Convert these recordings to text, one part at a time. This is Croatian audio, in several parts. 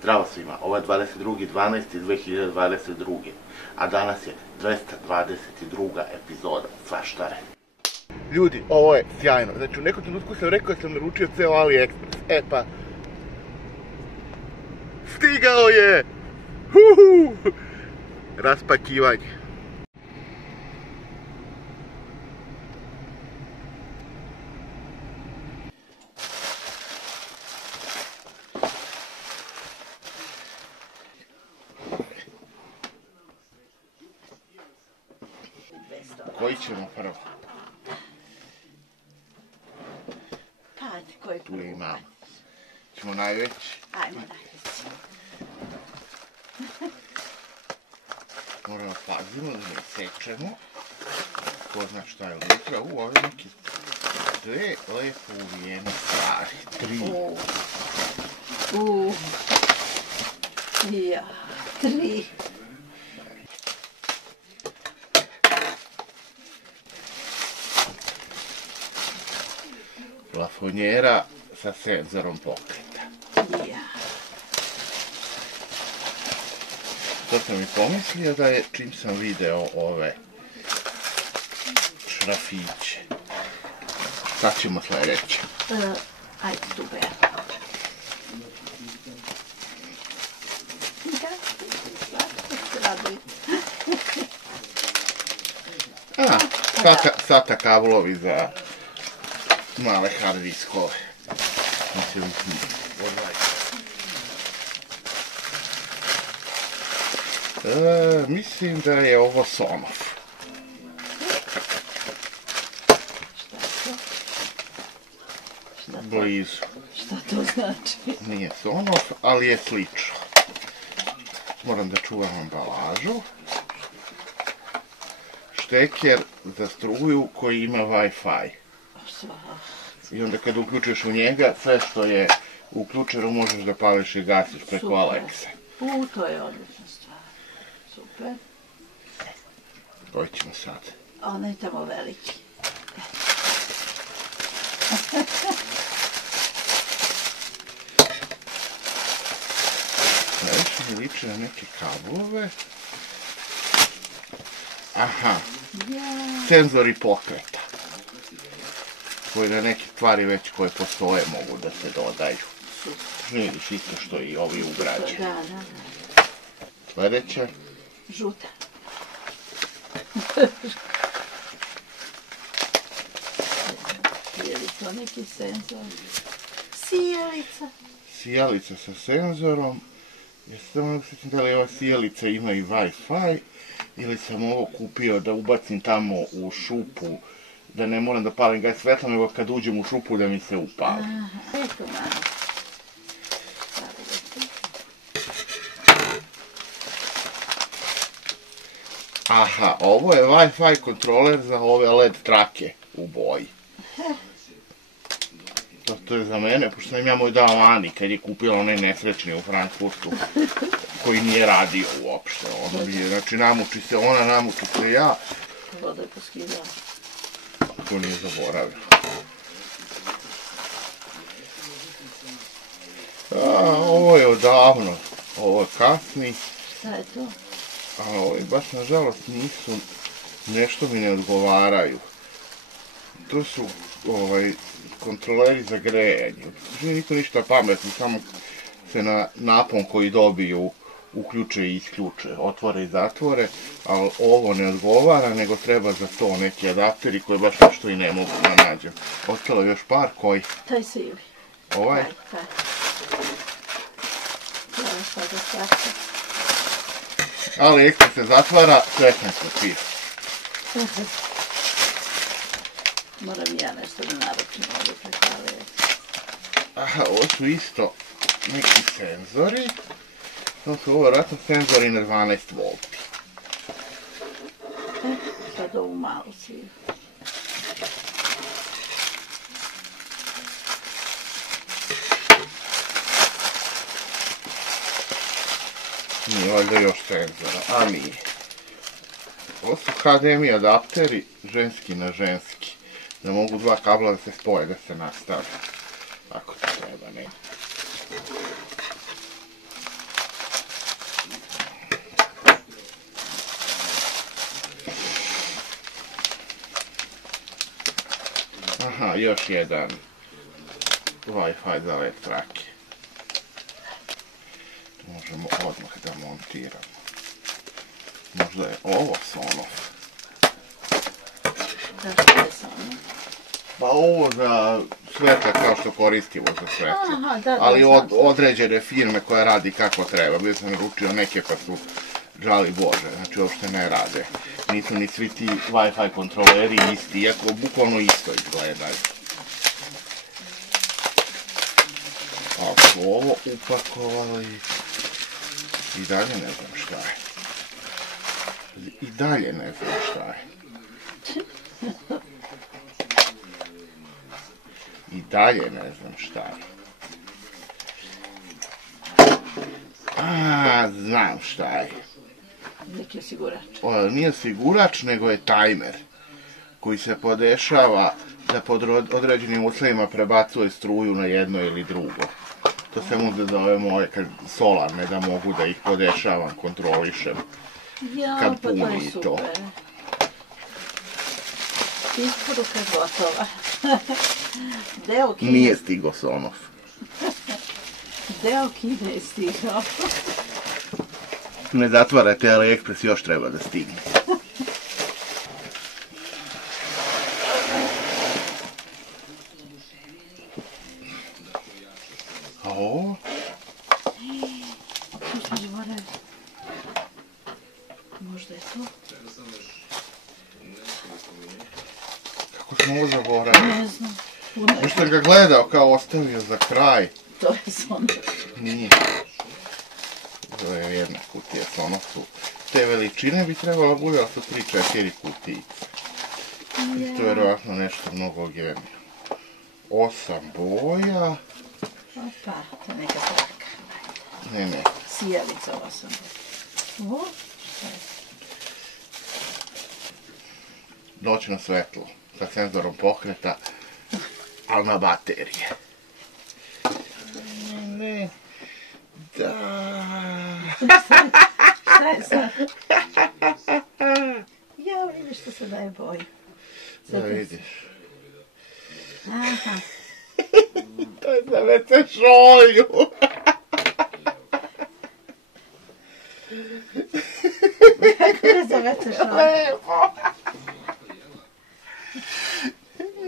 Zdravo svima, ovo je 22.12.2022. a danas je 222. epizoda Svaštare. Ljudi, ovo je sjajno. Znači, u nekom trenutku sam rekao da sam naručio ceo AliExpress. E pa... stigao je! Huhu! Raspakivanje. Koji ćemo prvo? Pa, ajde, koji prvo? Tu imamo. Ćemo najveći? Ajmo najveći. Moramo pazimo da ne sečemo. Ko zna šta je unutra. Ove neke dve lepo uvijene stvari. 3. Ja, 3. Plafonjera sa senzorom pokreta. Ja. To sam i pomislio da je čim sam video ove šrafiće. Sad ćemo sljedeće. Ajde, super. Sata kablovi za male hard diskove. Mislim da je ovo Sonoff. Blizu. Šta to znači? Nije Sonoff, ali je slično. Moram da čuvam ambalažu. Šteker za struju koji ima Wi-Fi. I onda kad uključiš u njega, sve što je uključeno možeš da pališ i gasiš preko Alexe. To je odlična stvar. Super. Koji ćemo sad? Onaj je tamo veliki. Najviše mi liče na neke kablove. Aha. Senzori pokreta. Koji na neke stvari već koje postoje mogu da se dodaju. Vidiš isto što i ovi ugrađeni. Da. Sljedeće. Žuta. Je li to neki senzor? Sijalica. Sijalica sa senzorom. Samo se sjećam da li ova sijalica ima i Wi-Fi ili sam ovo kupio da ubacim tamo u šupu, da ne moram da palim gas svetlo, nego kad uđem u šupu da mi se upali. Eto malo. Aha, ovo je Wi-Fi kontroler za ove LED trake u boji. To je za mene, pošto sam ja moj dao Ani kad je kupila onaj nesrećni u Frankfurtu, koji nije radio uopšte. Znači, namuči se ona, namuči se ja. Voda je poskidala. To nije zaboravio. Ovo je odavno, ovo je kasni. Šta je to? A ovi baš nažalost nisu, nešto mi ne odgovaraju. To su kontroleri za grejanje. Nije niko ništa pametno, samo se na napon koji dobiju uključe i isključe, otvore i zatvore, ali ovo ne odgovara, nego treba za to neki adapteri koji baš nešto i ne mogu da nađem. Ostalo je još par koji... Taj sivi. Ovaj? Taj. Treba šta da svača. Ali ekstra se zatvara, srećan papir. Moram ja nešto da naručim ovdje preko AliExpress. Aha, ovo su isto neki senzori. To su ovo vjerojatno senzori na 12 volti. Sad ovu malu sivu. Nije valjda još senzora, a nije. Ovo su HDMI adapteri ženski na ženski. Da mogu dva kabla da se spoje, da se nastave. Ako to treba, ne. Aha, još jedan Wi-Fi za ove trake. To možemo odmah da montiramo. Možda je ovo Sonoff. Zašto je Sonoff? Pa ovo za svetla kao što koristimo za svetla. Aha, da, ali znam. određene firme koje radi kako treba. Bio sam naručio neke pa su žali Bože, znači uopšte ne rade. Nisu ni svi ti Wi-Fi kontroleri isti, iako bukvalno isto izgledaju. Ako su ovo upakovali, i dalje ne znam šta je. I dalje ne znam šta je. I dalje ne znam šta je. A, znam šta je. Neki osigurač. Nije osigurač, nego je tajmer. Koji se podešava da pod određenim uslovima prebacuje struju na jedno ili drugo. To se može zove moje solarne, da mogu da ih podešavam, kontrolišem. Ja, Kad pa to puni je to. super. Isporuka gotova. Deo Kine, Nije stigo Sonoff. deo Kine je stigao. Ne zatvarajte, AliExpress još treba da stigne. A ovo? Možda je to? Kako smo ovo zaboravili? Ne znam. Puno je. Možda ga gledao kao ostavio za kraj. To je Sonoff. Nije. To je jedna kutija Sonoffu. Te veličine bi trebalo bude, ali su 3-4 kutijice. I to je vjerojatno nešto mnogo genije. 8 boja. Opa, to je neka traka. Ne. Sijalica 8. O, šta je? Noćno svetlo. Sa senzorom pokreta. Ali na baterije. Ne. Da. Šta je sad? Ja, vidiš što se daje boju. Da vidiš. Aha. To je za WC šolju. Kako je za WC šolju? Lepo.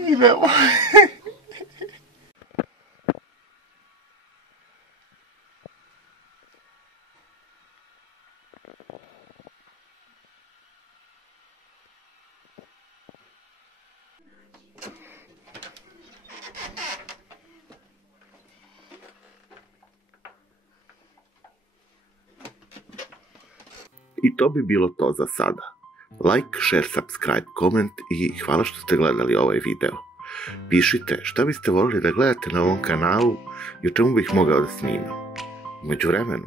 Idemo. I to bi bilo to za sada. Like, share, subscribe, koment i hvala što ste gledali ovaj video. Pišite šta biste voljeli da gledate na ovom kanalu i o čemu bih mogao da snimam. U međuvremenu,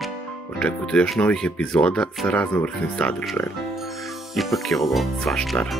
očekujte još novih epizoda sa raznovrsnim sadržajem. Ipak je ovo svaštara.